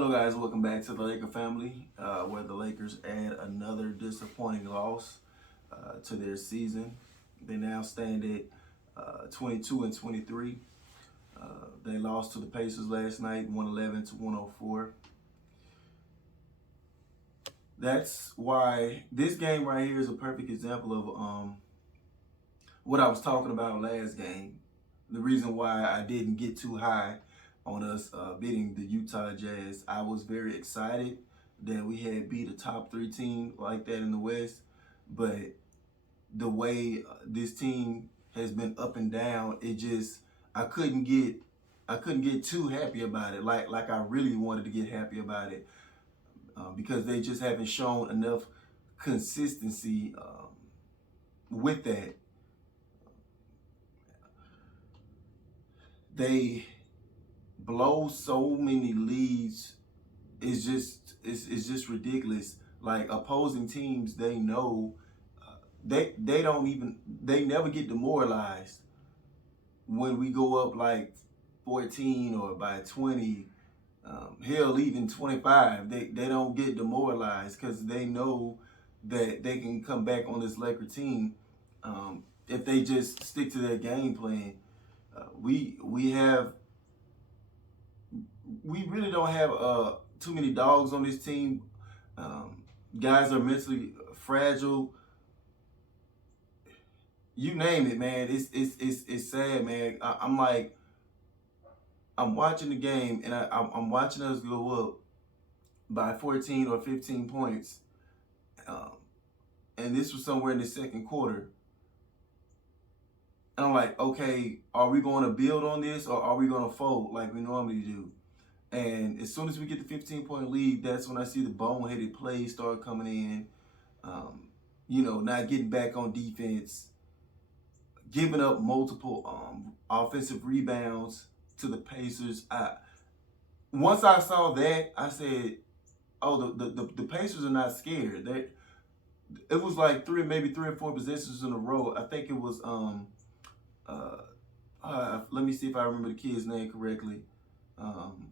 Hello, guys. Welcome back to the Laker family, where the Lakers add another disappointing loss to their season. They now stand at 22 and 23. They lost to the Pacers last night, 111 to 104. That's why this game right here is a perfect example of what I was talking about last game. The reason why I didn't get too high on us beating the Utah Jazz. I was very excited that we had beat a top three team like that in the West, but the way this team has been up and down, it just I couldn't get too happy about it like I really wanted to get happy about it because they just haven't shown enough consistency with that. They blow so many leads. It's just ridiculous. Like opposing teams, they know they don't even they never get demoralized when we go up like 14 or by 20. Hell, even 25. They don't get demoralized because they know that they can come back on this Laker team if they just stick to their game plan. We really don't have too many dogs on this team. Um, Guys are mentally fragile. You name it, man. It's sad, man. I'm watching the game and I'm watching us go up by 14 or 15 points, um, and this was somewhere in the second quarter. And I'm like, okay, are we going to build on this or are we going to fold like we normally do? And as soon as we get the 15-point lead, that's when I see the boneheaded plays start coming in. Um, not getting back on defense, giving up multiple offensive rebounds to the Pacers. Once I saw that, I said, "Oh, the Pacers are not scared." It was like maybe three or four possessions in a row. I think it was uh, let me see if I remember the kid's name correctly. Um,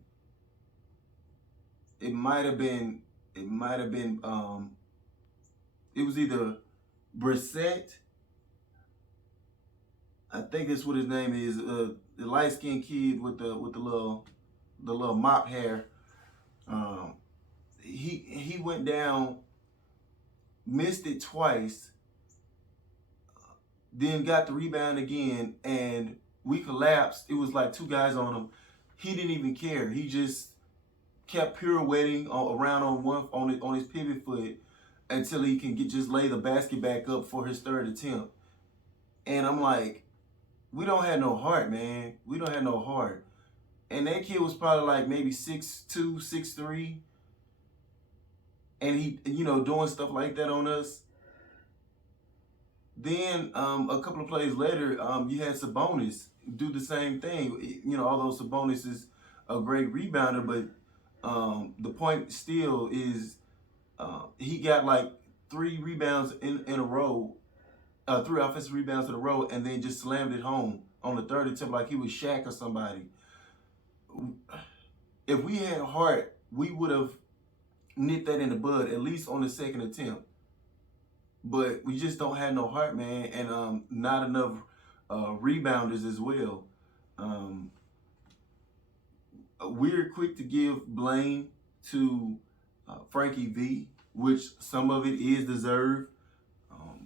it might have been it might have been it was either Brissett. I think that's what his name is. The light skinned kid with the little mop hair. Um, he went down, missed it twice, then got the rebound again, and we collapsed. It was like two guys on him. He didn't even care. He just kept pirouetting around on his pivot foot until he can just lay the basket back up for his third attempt. And I'm like, we don't have no heart, man. We don't have no heart. And that kid was probably like maybe 6'2", 6'3", and he, doing stuff like that on us. Then a couple of plays later, you had Sabonis do the same thing. Although Sabonis is a great rebounder, but the point still is he got like three rebounds in a row, three offensive rebounds in a row, and then just slammed it home on the third attempt like he was Shaq or somebody. If we had heart, we would have nipped that in the bud at least on the second attempt. But we just don't have no heart, man, and not enough rebounders as well. Um, we're quick to give blame to Frankie V, which some of it is deserved.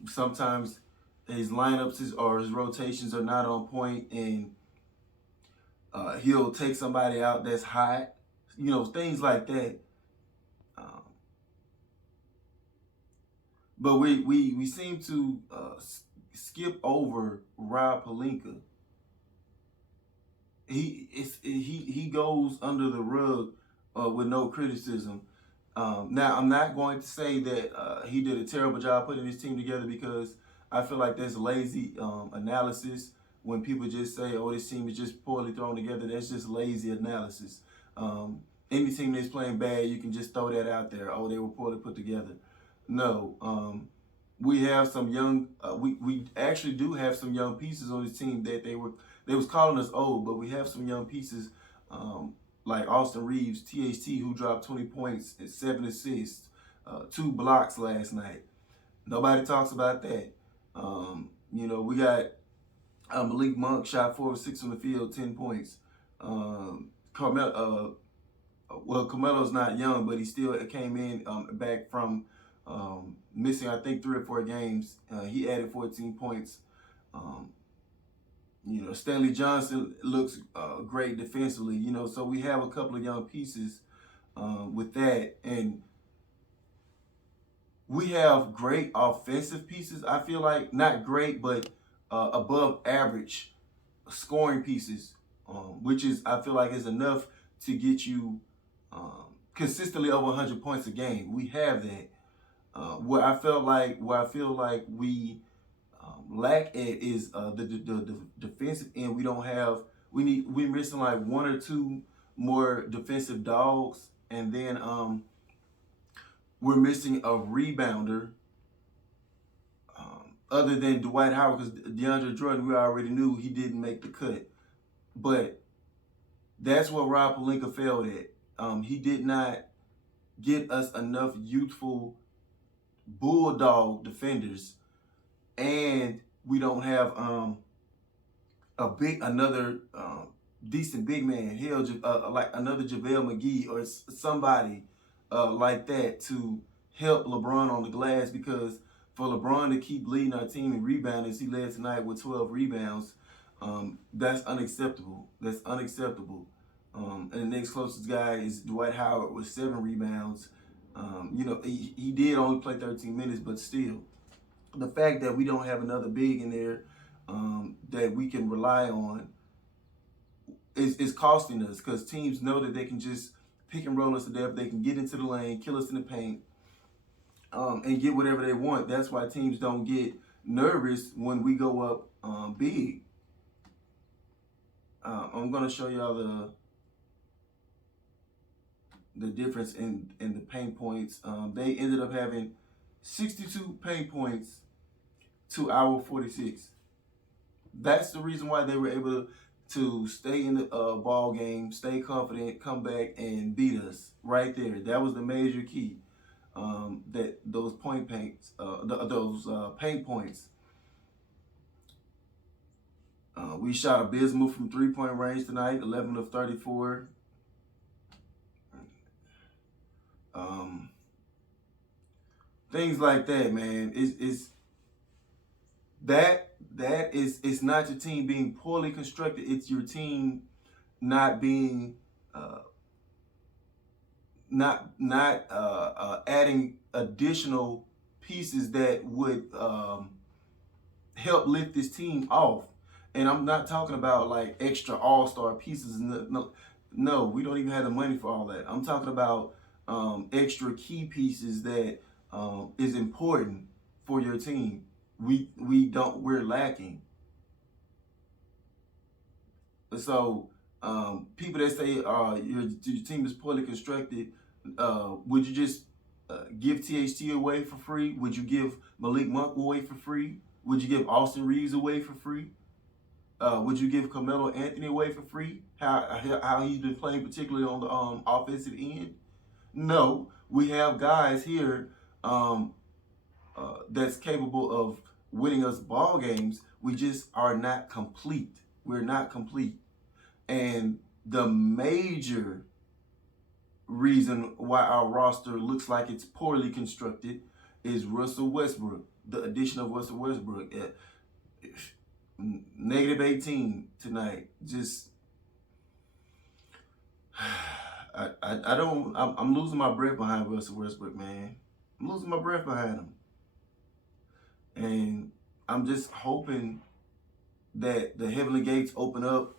Sometimes his lineups or his rotations are not on point, and he'll take somebody out that's hot. Things like that. Um, but we seem to skip over Rob Pelinka. He goes under the rug with no criticism. Now, I'm not going to say that he did a terrible job putting his team together because I feel like that's lazy analysis. When people just say, "Oh, this team is just poorly thrown together," that's just lazy analysis. Any team that's playing bad, you can just throw that out there. Oh, they were poorly put together. No, we have some young. We actually do have some young pieces on this team that they was calling us old, but we have some young pieces like Austin Reeves, THT, who dropped 20 points and 7 assists, 2 blocks last night. Nobody talks about that. We got Malik Monk shot 4 of 6 from the field, 10 points. Carmelo's not young, but he still came in back from missing, I think, 3 or 4 games. He added 14 points. Stanley Johnson looks great defensively. So we have a couple of young pieces with that, and we have great offensive pieces. I feel like not great, but above average scoring pieces, which is I feel like is enough to get you consistently over 100 points a game. We have that. Where I feel like we lack at is the defensive end. We're missing like 1 or 2 more defensive dogs, and then we're missing a rebounder. Other than Dwight Howard, because DeAndre Jordan, we already knew he didn't make the cut. But that's what Rob Pelinka failed at. He did not get us enough youthful bulldog defenders, and we don't have another decent big man. Hell, like another JaVale McGee or somebody like that to help LeBron on the glass, because for LeBron to keep leading our team in rebounding, he led tonight with 12 rebounds. That's unacceptable. And the next closest guy is Dwight Howard with 7 rebounds. He did only play 13 minutes, but still, the fact that we don't have another big in there that we can rely on is costing us, because teams know that they can just pick and roll us to death. They can get into the lane, kill us in the paint, and get whatever they want. That's why teams don't get nervous when we go up big. I'm going to show y'all the difference in the paint points. They ended up having 62 paint points to our 46. That's the reason why they were able to stay in the ball game, stay confident, come back and beat us right there. That was the major key. That those paint points. We shot abysmal from 3-point range tonight, 11 of 34. Things like that, man. It's not your team being poorly constructed. It's your team not being adding additional pieces that would help lift this team off. And I'm not talking about like extra all-star pieces. No, we don't even have the money for all that. I'm talking about extra key pieces that is important for your team. We're lacking. So people that say your team is poorly constructed, would you just give THT away for free? Would you give Malik Monk away for free? Would you give Austin Reeves away for free? Would you give Carmelo Anthony away for free? How he's been playing, particularly on the offensive end? No, we have guys here that's capable of winning us ball games. We just are not complete. We're not complete. And the major reason why our roster looks like it's poorly constructed is Russell Westbrook. The addition of Russell Westbrook. Negative 18 tonight. Just, I'm losing my breath behind Russell Westbrook, man. I'm losing my breath behind him. And I'm just hoping that the heavenly gates open up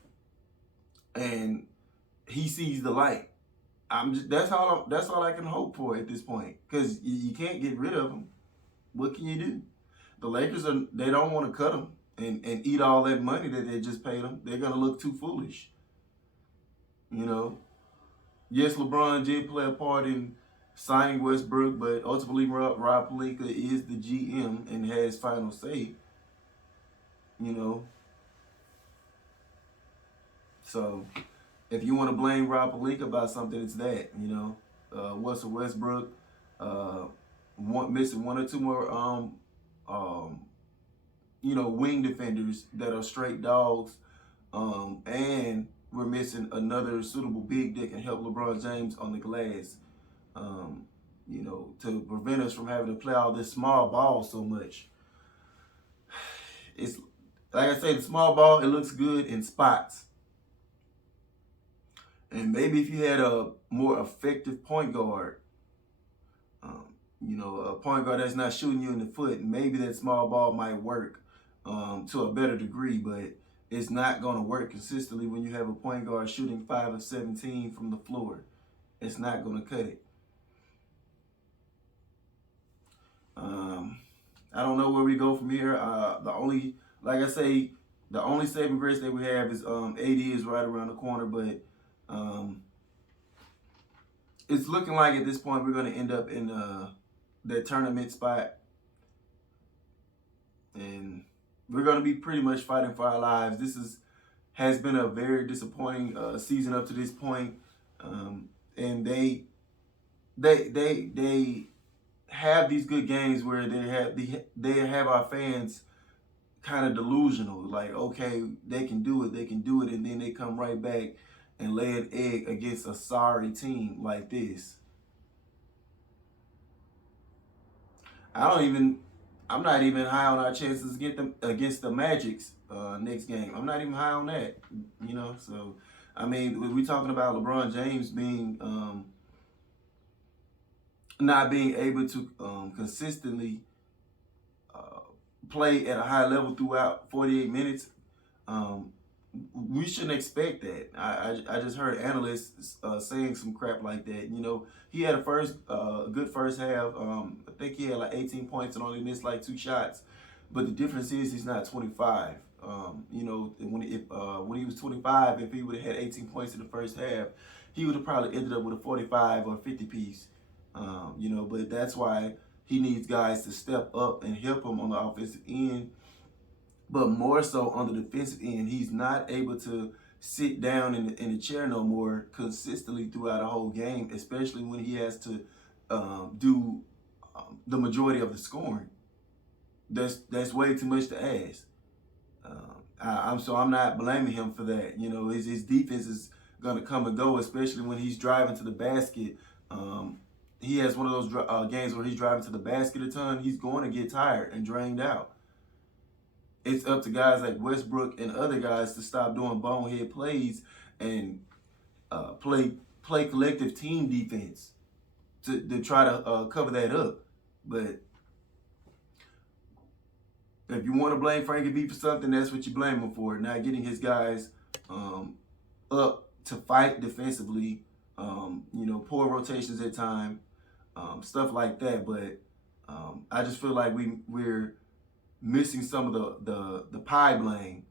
and he sees the light. That's all I can hope for at this point, because you can't get rid of him. What can you do? The Lakers they don't want to cut him and eat all that money that they just paid him. They're gonna look too foolish. Yes, LeBron did play a part in signing Westbrook, but ultimately Rob Pelinka is the GM and has final say. So if you want to blame Rob Pelinka about something, it's that, you know. Russell Westbrook missing one or two more, you know, wing defenders that are straight dogs, and we're missing another suitable big that can help LeBron James on the glass, you know, to prevent us from having to play all this small ball so much. It's like I say, the small ball, it looks good in spots. And maybe if you had a more effective point guard, you know, a point guard that's not shooting you in the foot, maybe that small ball might work to a better degree, but it's not going to work consistently when you have a point guard shooting 5 of 17 from the floor. It's not going to cut it. I don't know where we go from here. Like I say, the only saving grace that we have is AD is right around the corner, but it's looking like at this point we're going to end up in that tournament spot, and we're going to be pretty much fighting for our lives. This has been a very disappointing season up to this point, and they have these good games where they have our fans kind of delusional, like, okay, they can do it, and then they come right back and lay an egg against a sorry team like this. I'm not even high on our chances against the Magic's next game. I'm not even high on that, you know. So, I mean, we're talking about LeBron James being not being able to consistently play at a high level throughout 48 minutes. We shouldn't expect that. I just heard analysts saying some crap like that. You know, he had a good first half. I think he had like 18 points and only missed like 2 shots. But the difference is he's not 25. You know, when he was 25, if he would have had 18 points in the first half, he would have probably ended up with a 45 or 50 piece. You know, but that's why he needs guys to step up and help him on the offensive end. But more so on the defensive end, he's not able to sit down in the chair no more consistently throughout a whole game, especially when he has to do the majority of the scoring. That's way too much to ask. I'm not blaming him for that. You know, his defense is gonna come and go, especially when he's driving to the basket. He has one of those games where he's driving to the basket a ton. He's going to get tired and drained out. It's up to guys like Westbrook and other guys to stop doing bonehead plays and play collective team defense to try to cover that up. But if you want to blame Frankie B for something, that's what you blame him for. Not getting his guys up to fight defensively, you know, poor rotations at time, stuff like that. But I just feel like we're missing some of the pie blame,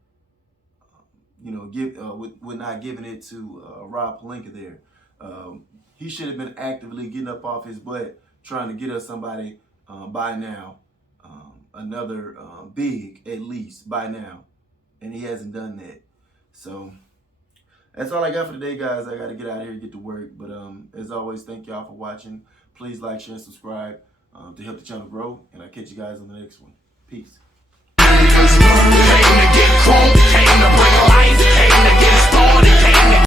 you know, with not giving it to Rob Pelinka there. He should have been actively getting up off his butt, trying to get us somebody by now, another big at least by now, and he hasn't done that. So that's all I got for today, guys. I got to get out of here and get to work. But as always, thank y'all for watching. Please like, share, and subscribe to help the channel grow, and I'll catch you guys on the next one. Peace.